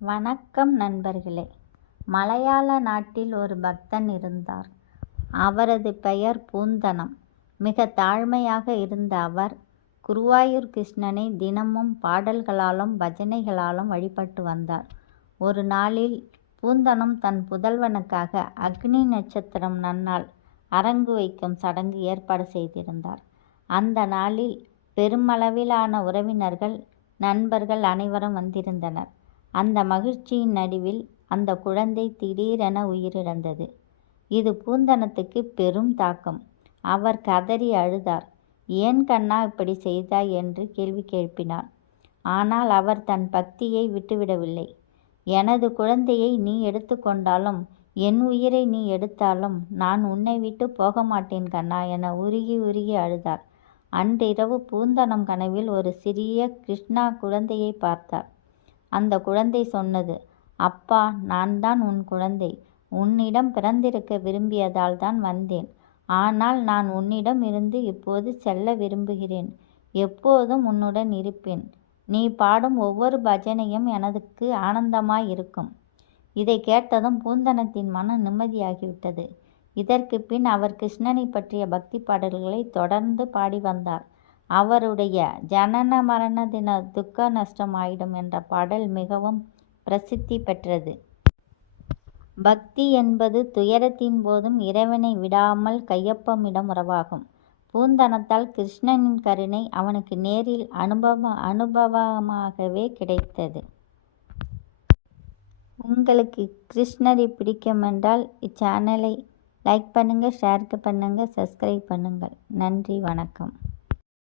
வணக்கம் நண்பர்களே. மலையாள நாட்டில் ஒரு பக்தன் இருந்தார். அவரது பெயர் பூந்தனம். மிக தாழ்மையாக இருந்த அவர் குருவாயூர் கிருஷ்ணனை தினமும் பாடல்களாலும் பஜனைகளாலும் வழிபட்டு வந்தார். ஒரு நாளில் பூந்தனம் தன் புதல்வனுக்காக அக்னி நட்சத்திரம் நன்னாள் அரங்கு வைக்கும் சடங்கு ஏற்பாடு செய்திருந்தார். அந்த நாளில் பெருமளவிலான உறவினர்கள், நண்பர்கள் அனைவரும் வந்திருந்தனர். அந்த மகிழ்ச்சியின் நடுவில் அந்த குழந்தை திடீரென உயிரிழந்தது. இது பூந்தனத்துக்கு பெரும் தாக்கம். அவர் கதறி அழுதார். ஏன் கண்ணா இப்படி செய்தாய் என்று கேள்வி எழுப்பினார். ஆனால் அவர் தன் பக்தியை விட்டுவிடவில்லை. எனது குழந்தையை நீ எடுத்துக்கொண்டாலும் என் உயிரை நீ எடுத்தாலும் நான் உன்னை விட்டு போக மாட்டேன் கண்ணா என உருகி உருகி அழுதார். அன்றிரவு பூந்தனம் கனவில் ஒரு சிறிய கிருஷ்ணா குழந்தையை பார்த்தார். அந்த குழந்தை சொன்னது, அப்பா, நான் தான் உன் குழந்தை. உன்னிடம் பிறந்திருக்க விரும்பியதால் தான் வந்தேன். ஆனால் நான் உன்னிடம் இருந்து இப்போது செல்ல விரும்புகிறேன். எப்போதும் உன்னுடன் இருப்பேன். நீ பாடும் ஒவ்வொரு பஜனையும் எனக்கு ஆனந்தமாய் இருக்கும். இதை கேட்டதும் பூந்தனத்தின் மனம் நிம்மதியாகிவிட்டது. இதற்கு பின் அவர் கிருஷ்ணனை பற்றிய பக்தி பாடல்களை தொடர்ந்து பாடி வந்தார். அவருடைய ஜனன மரண தின துக்க நஷ்டம் ஆயிடும் என்ற பாடல் மிகவும் பிரசித்தி பெற்றது. பக்தி என்பது துயரத்தின் போதும் இறைவனை விடாமல் கையொப்பமிடும் உறவாகும். பூந்தனத்தால் கிருஷ்ணனின் கருணை அவனுக்கு நேரில் அனுபவமாகவே கிடைத்தது. உங்களுக்கு கிருஷ்ணரை பிடிக்கும் என்றால் இச்சேனலை லைக் பண்ணுங்கள், ஷேர் பண்ணுங்கள், சப்ஸ்கிரைப் பண்ணுங்கள். நன்றி, வணக்கம்.